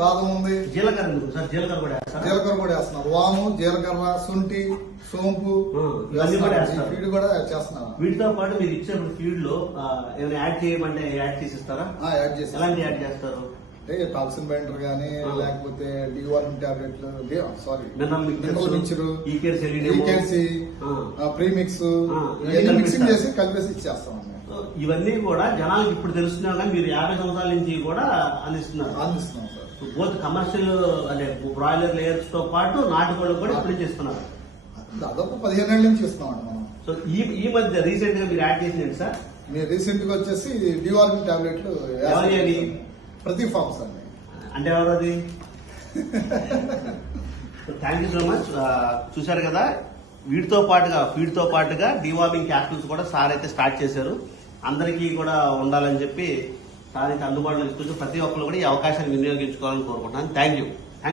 బాదం ఉంది, జీలకర్ర సార్, జీలకర్ర కూడా వేస్తారు. జీలకర్ర కూడా వేస్తున్నారు. వాము, జీలకర్ర, శుంఠి, సోంపు ఇవన్నీ కూడా వేస్తారు. ఫీడ్ కూడా చేస్తున్నారు. వీటితో పాటు మీరు ఇచ్చే ఫీడ్ లో ఏమైనా యాడ్ చేయమంటే యాడ్ చేసి ఇస్తారా? యాడ్ చేసి. ఎలాంటి యాడ్ చేస్తారు? అంటే టాక్సిన్ బైండర్ గానీ లేకపోతే D1 టాబ్లెట్లు, సారీ మినరల్ మిక్చర్, ఈకేసి ప్రీమిక్స్ ఇవన్నీ మిక్సింగ్ చేసి కలిపేసి ఇచ్చేస్తాం. ఇవన్నీ కూడా జనాలకు ఇప్పుడు తెలుస్తున్నా కానీ మీరు 50 సంవత్సరాల నుంచి కూడా అందిస్తున్నాం సార్. బోత్ కమర్షియల్ అంటే బ్రాయిలర్ లేయర్స్ తో పాటు నాటుకోళ్ళు కూడా ఇప్పుడు చేస్తున్నారు. దాదాపు 15 ఏళ్ళ నుంచి ఇస్తున్నామండి మనం. సో ఈ మధ్య రీసెంట్ గా మీరు యాడ్ చేసింది సార్? మీరు రీసెంట్ గా వచ్చేసి D1 టాబ్లెట్లు ప్రతి ఫార్మ్స్ అండి. అంటే ఎవరు అది? Thank you so much. చూశారు కదా, వీటితో పాటుగా ఫీడ్ తో పాటుగా డివార్మింగ్ క్యాప్సూల్స్ కూడా సార్ అయితే స్టార్ట్ చేశారు. అందరికీ కూడా ఉండాలని చెప్పి సార్ అయితే అందుబాటులో తీసుకొచ్చి ప్రతి ఒక్కరు కూడా ఈ అవకాశాన్ని వినియోగించుకోవాలని కోరుకుంటున్నాను. Thank you.